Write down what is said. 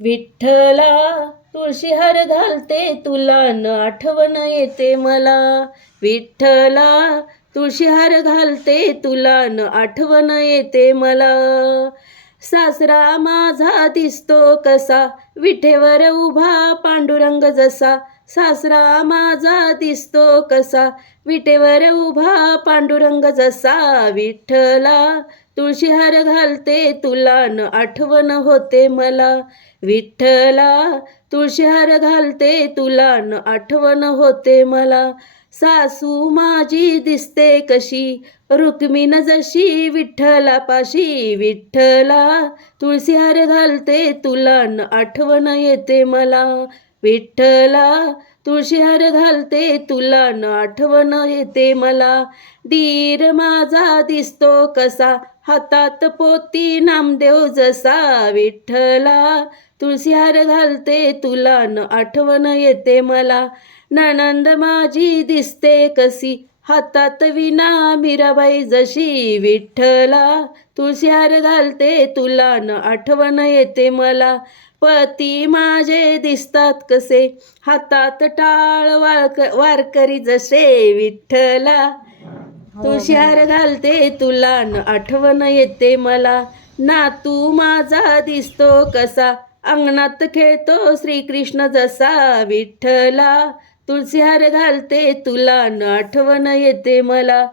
विठ्ठला तुळशी हार घालते तुला न आठवण येते मला. विठ्ठला तुळशी हार घालते तुला न आठवण येते मला. सासरा माझा दिसतो कसा विठेवर उभा पांडुरंग जसा. सासरा माझा दिसतो कसा विटेवर उभा पांडुरंग जसा. विठ्ठला तुळशी हार घालते तुला न आठवण होते मला. विठ्ठला तुळशी हार घालते तुला न आठवण होते मला. सासू माझी दिसते कशी रुक्मिण जशी विठ्ठलापाशी. विठ्ठला तुळशी हार घालते तुला न आठवण येते मला. विठ्ठला तुळशी हार घालते तुला न आठवण येते मला. दीर माझा दिसतो कसा हातात पोती नामदेव जसा. विठ्ठला तुळशी हार घालते तुला न आठवण येते मला. नणंद माझी दिसते कशी हातात विना मीराबाई जशी. विठ्ठला तुळशी हार घालते तुला न आठवण येते मला. पती माझे दिसतात कसे हातात टाळ वारकरी जसे. विठ्ठला तुळशी हार घालते तुला न आठवण येते मला. नातू माझा दिसतो कसा अंगणात खेळतो श्रीकृष्ण जसा. विठ्ठला तुळशी हार घालते तुला न आठवण येते मला.